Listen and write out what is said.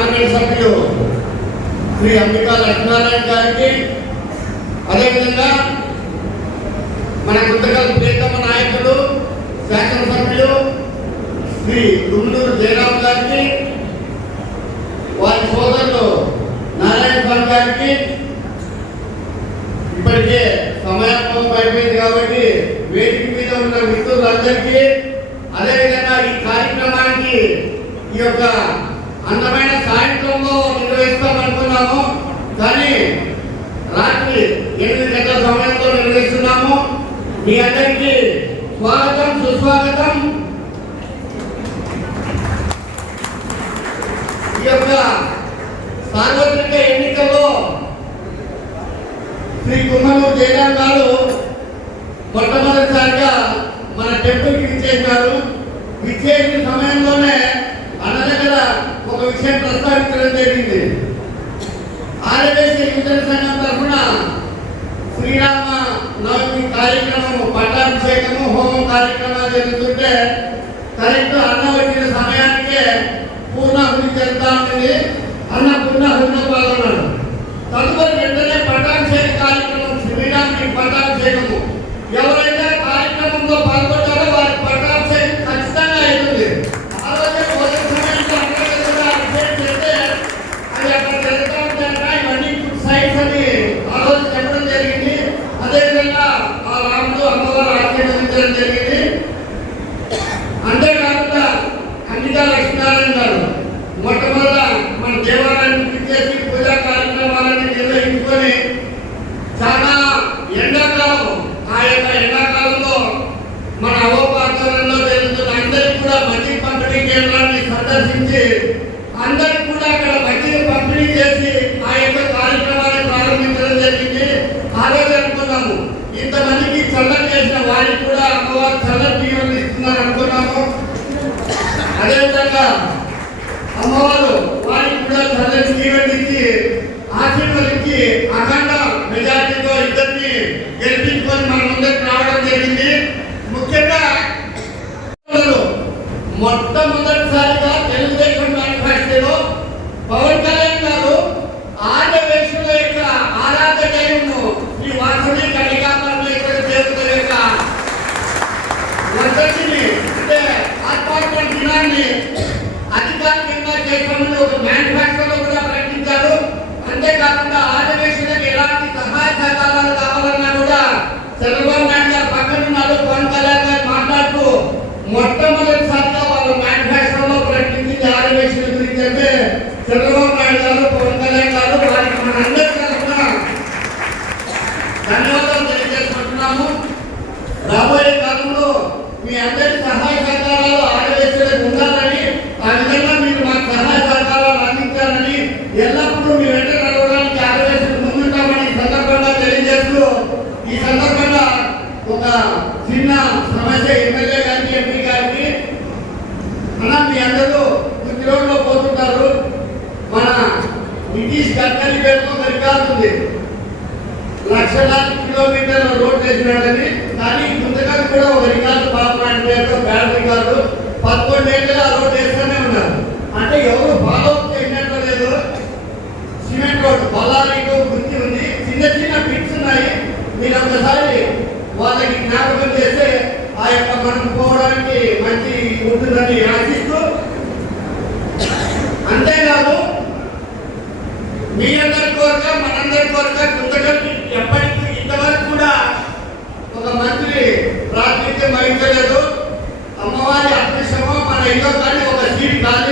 Parliament సభ్యులు శ్రీ అంబికా లక్ష్మీనారాయణ గారికి, అదేవిధంగా మన గుంతకల్ ప్రియతమ నాయకులు శాసనసభ్యులు శ్రీ దుమ్నూరు జయరాం గారికి, వారి సోదరులు నారాయణ స్వామి గారికి, ఇప్పటికే సమయాత్మకం అయిపోయింది కాబట్టి వేదిక మీద ఉన్న మిత్రులందరికీ, అదేవిధంగా ఈ కార్యక్రమానికి ఈ యొక్క అందమైన సాయంత్రంలో నిర్వహిస్తామనుకున్నాము, కానీ రాత్రి 8 గంటల సమయంలో నిర్వహిస్తున్నాము. మీ అందరికీ స్వాగతం, సుస్వాగతం. ఈ యొక్క సార్వత్రిక ఎన్నికల్లో శ్రీ కుమ్మనూరు జయరాం గారు మొట్టమొదటిసారిగా మన టెంపుల్కి విచ్చేశారు. విచ్చేసిన సమయంలోనే అన్న దగ్గర ఒక విషయం ప్రస్తావించడం జరిగింది. ఆర్యవేశ్య యువజన సంఘం తరఫున శ్రీరామ నవమి కార్యక్రమము, పట్టాభిషేకము, హోమం కార్యక్రమాలు జరుగుతుంటే కరెక్ట్ అన్న వచ్చిన సమయానికే పూర్ణాహుతి జరుగుతా ఉంటుంది. అన్న పూర్ణాహుతిలో పాల్గొన్నాడు. తదుపరి వెంటనే పట్టాభిషేక కార్యక్రమం, శ్రీరాముని పట్టాభిషేకము, ఎవరైతే కార్యక్రమంలో పాల్గొంటారో వారి పట్టాభిషేకం ఖచ్చితంగా అవుతుంది. ఆ రోజే భోజన సమయంలో అక్కడ అభిషేకం చేస్తే అది అక్కడ జరుగుతూ ఉంటాయి. ఇవన్నీ సైట్స్ అని ఆ రోజు చెప్పడం జరిగింది. అదేవిధంగా ఆ రాముడు అమ్మవారు ఆశీర్వదించడం జరిగింది. అంతేకాకుండా అంబికా లక్ష్మీనారాయణ గారు మొట్టమొదట మన దేవాలయాన్ని పిలిచేసి పూజా కార్యక్రమాలను నిర్వహించుకొని చాలా ఎండాకాలం, ఆ యొక్క ఎండాకాలంలో మన అవపాచరణలో జరుగుతున్న అందరికీ కూడా మజ్జిగ పంపిణీ కేంద్రాన్ని సందర్శించి అందరికీ కూడా అక్కడ మజ్జిగ పంపిణీ చేసి ఆ యొక్క కార్యక్రమాన్ని ప్రారంభించడం జరిగింది. ఆ రోజు అనుకున్నాము ఇంతమందికి చల్లని చేసిన వారికి కూడా అమ్మవారు చల్లని బియ్యం ఇస్తున్నారు అనుకున్నాము. అదేవిధంగా అమ్మవారు వారికి కూడా చల్లని బియ్యం ఇచ్చి ఆశీర్వదించి అఖండ మెజార్టీతో ఇద్దరిని గెలిపించుకొని మన ముందుకు రావడం జరిగింది. ముఖ్యంగా మొట్టమొదటిసారిగా తెలుగుదేశం మేనిఫెస్టోలో పవన్ కళ్యాణ్ గారు ఆర్యవేశ్యుల యొక్క ఆరాధ్య దైవము శ్రీ వాసవి కన్యకా పరమేశ్వరి దేవత యొక్క వర్ధంతిని, అంటే ఆత్మార్పణ దినాన్ని అధికారికంగా చేస్తామని ఒక మేనిఫెస్టోలో కూడా ప్రకటించారు. అంతేకాకుండా ఆర్యవేశ్యులకు ఎలాంటి సహాయ సహకారాలు కావాలన్నా కూడా చంద్రబాబు నాయుడు గారు పక్కన ఉన్నారు, పవన్ కళ్యాణ్ గారు మాట్లాడుతూ మొట్టమొదటిసారిగా వాళ్ళ మేనిఫెస్టోలో ప్రకటించింది ఆర్యవేశ్యుల గురించి. అంటే చంద్రబాబు నాయుడు గారు, పవన్ కళ్యాణ్ గారు, వారికి మనందరి తరఫున ధన్యవాదాలు తెలియజేసుకుంటున్నాము. రాబోయే కాలంలో మీ అందరి సహాయ సహకారాలు ఆర్యవేశ్యులకు ఉండాలని, ఆ విధంగా మీరు మాకు సహాయ సహకారాలు అందించాలని, ఎల్లప్పుడూ మీ వెంట నడవడానికి ఆర్యవేశ్యులు ముందుంటామని ఈ సందర్భంగా తెలియజేస్తూ, ఈ సందర్భంగా ఒక చిన్న సమస్య ఎమ్మెల్యే గారికి, ఎంపీ గారికి, అన్న మీ అందరూ ఈ రోడ్లో పోతుంటారు, మన నితీష్ గడ్కరీ పేరుతో ఒక రికార్డు ఉంది, లక్షలాది కిలోమీటర్ల రోడ్ వేసినాడని. కానీ గుంతకల్ కూడా ఒక రికార్డు పాపనాయుడు పేరుతో బ్యాడ్ రికార్డు 11 ఏళ్ళుగా రోడ్ వేస్తూనే ఉన్నారు. అంటే ఎవరు ఫాలో అప్ చేసినట్టు లేదు. సిమెంట్ రోడ్ బల్లారీలో గుర్తి ఉంది, చిన్న చిన్న పిట్స్ ఉన్నాయి. మీరు ఒకసారి వాళ్ళకి జ్ఞాపకం చేస్తే ఆ యొక్క మనం పోవడానికి మంచి ఉంటుందని ఆశిస్తూ, అంతేకాదు మీ అందరి కోరిక, మనందరి కోరిక, గుంతకల్ని ఎప్పటికీ ఇంతవరకు కూడా ఒక మంత్రి ప్రాతినిధ్యం వహించలేదు. అమ్మవారి అదృష్టమో మన ఇంట్లో కానీ ఒక సీట్ కాదు